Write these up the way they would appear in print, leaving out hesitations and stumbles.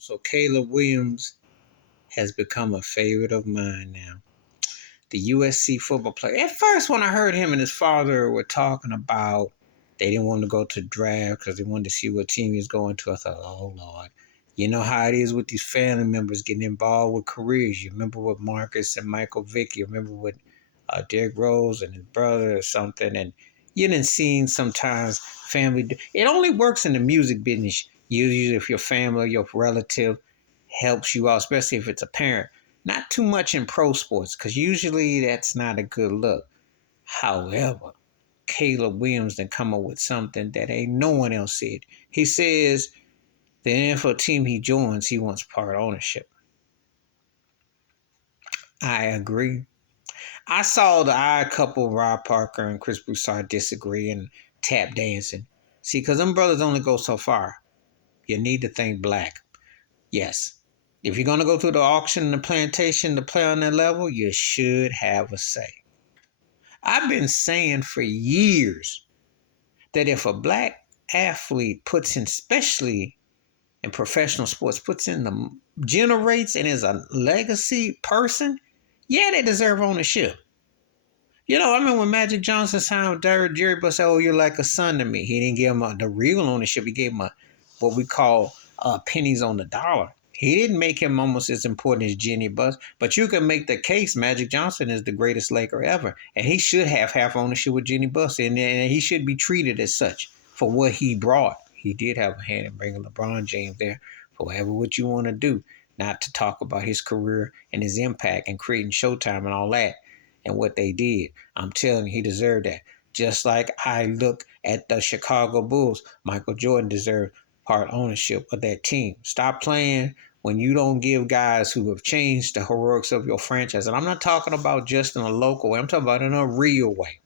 So Caleb Williams has become a favorite of mine now. The USC football player. At first, when I heard him and his father were talking about they didn't want him to go to the draft because they wanted to see what team he was going to, I thought, oh, Lord. You know how it is with these family members getting involved with careers. You remember with Marcus and Michael Vick. You remember with Derrick Rose and his brother or something. And you didn't see sometimes family. It only works in the music business. Usually if your family, your relative helps you out, especially if it's a parent. Not too much in pro sports because usually that's not a good look. However, Caleb Williams then come up with something that ain't no one else said. He says the NFL team he joins, he wants part ownership. I agree. I saw the odd couple, Rob Parker and Chris Broussard, disagree and tap dancing. See, because them brothers only go so far. You need to think black. Yes. If you're going to go to the auction and the plantation to play on that level, you should have a say. I've been saying for years that if a black athlete puts in, especially in professional sports, puts in the generates and is a legacy person, yeah, they deserve ownership. You know, I mean, when Magic Johnson signed Jerry Buss said, "Oh, you're like a son to me." He didn't give him the real ownership. He gave him what we call pennies on the dollar. He didn't make him almost as important as Jenny Buss, but you can make the case Magic Johnson is the greatest Laker ever, and he should have half ownership with Jenny Buss, and he should be treated as such for what he brought. He did have a hand in bringing LeBron James there for whatever what you want to do, not to talk about his career and his impact and creating Showtime and all that and what they did. I'm telling you, he deserved that. Just like I look at the Chicago Bulls, Michael Jordan deserved part ownership of that team. Stop playing when you don't give guys who have changed the heroics of your franchise. And I'm not talking about just in a local way. I'm talking about in a real way.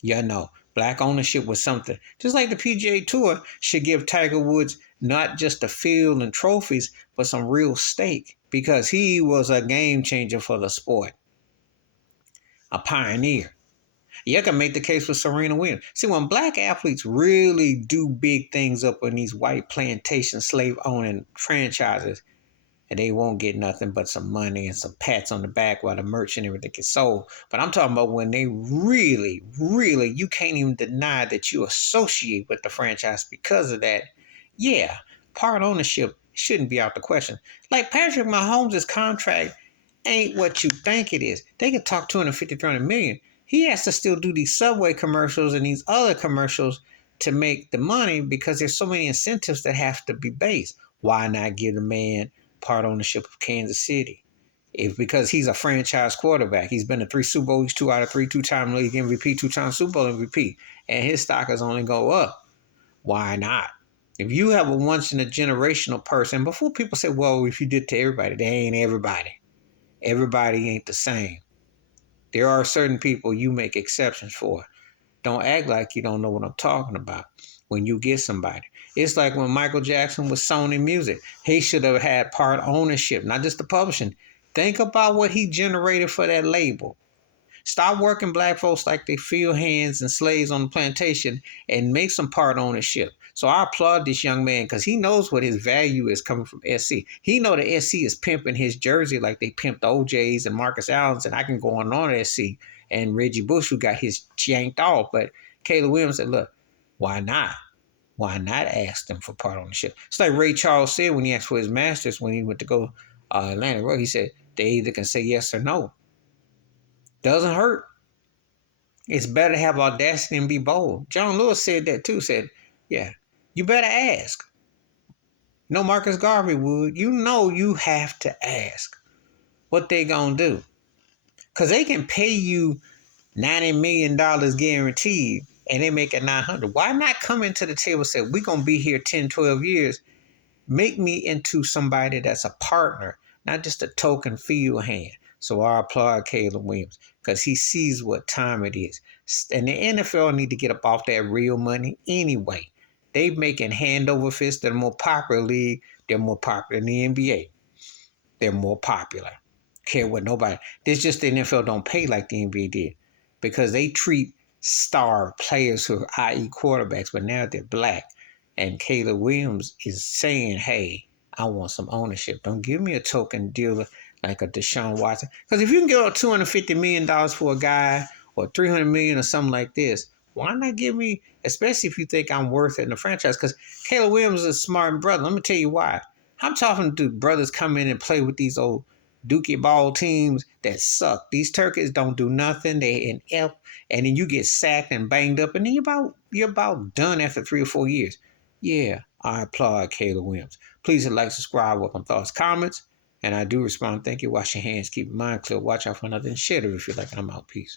You know, black ownership was something. Just like the PGA Tour should give Tiger Woods not just a field and trophies, but some real stake because he was a game changer for the sport, a pioneer. You can make the case for Serena Williams. See, when black athletes really do big things up in these white plantation slave owning franchises, and they won't get nothing but some money and some pats on the back while the merch and everything gets sold. But I'm talking about when they really, really, you can't even deny that you associate with the franchise because of that. Yeah, part ownership shouldn't be out the question. Like Patrick Mahomes' contract ain't what you think it is. They could talk 250, 300 million. He has to still do these Subway commercials and these other commercials to make the money because there's so many incentives that have to be based. Why not give the man part ownership of Kansas City? If because he's a franchise quarterback. He's been to 3 Super Bowls, 2 out of 3, 2-time league MVP, 2-time Super Bowl MVP, and his stock is only go up. Why not? If you have a once in a generational person, before people say, well, if you did to everybody, they ain't everybody. Everybody ain't the same. There are certain people you make exceptions for. Don't act like you don't know what I'm talking about when you get somebody. It's like when Michael Jackson was Sony Music. He should have had part ownership, not just the publishing. Think about what he generated for that label. Stop working black folks like they field hands and slaves on the plantation and make some part ownership. So I applaud this young man because he knows what his value is coming from SC. He know that SC is pimping his jersey like they pimped OJ's and Marcus Allen's, and I can go on SC and Reggie Bush who got his yanked off. But Caleb Williams said, look, why not? Why not ask them for part ownership? It's like Ray Charles said when he asked for his masters when he went to go Atlantic Road. He said they either can say yes or no. Doesn't hurt. It's better to have audacity and be bold. John Lewis said that too. Said, yeah, you better ask. No, Marcus Garvey would. You know you have to ask what they gonna do. Because they can pay you $90 million guaranteed and they make it 900. Why not come into the table and say, we're going to be here 10, 12 years. Make me into somebody that's a partner, not just a token field hand. So I applaud Caleb Williams because he sees what time it is. And the NFL need to get up off that real money anyway. They making hand over fist. They're more popular league. They're more popular than the NBA. They're more popular. Care what nobody. It's just the NFL don't pay like the NBA did because they treat star players i.e. quarterbacks, but now they're black. And Caleb Williams is saying, hey, I want some ownership. Don't give me a token dealer like a Deshaun Watson. Because if you can get $250 million for a guy or $300 million or something like this, why not give me, especially if you think I'm worth it in the franchise? Because Caleb Williams is a smart brother. Let me tell you why. I'm talking to brothers come in and play with these old dookie ball teams that suck. These turkeys don't do nothing. They in F, and then you get sacked and banged up, and then you're about done after 3 or 4 years. Yeah, I applaud Caleb Williams. Please like, subscribe, welcome thoughts, comments, and I do respond. Thank you. Wash your hands, keep your mind clear, watch out for nothing, share it if you like. I'm out. Peace.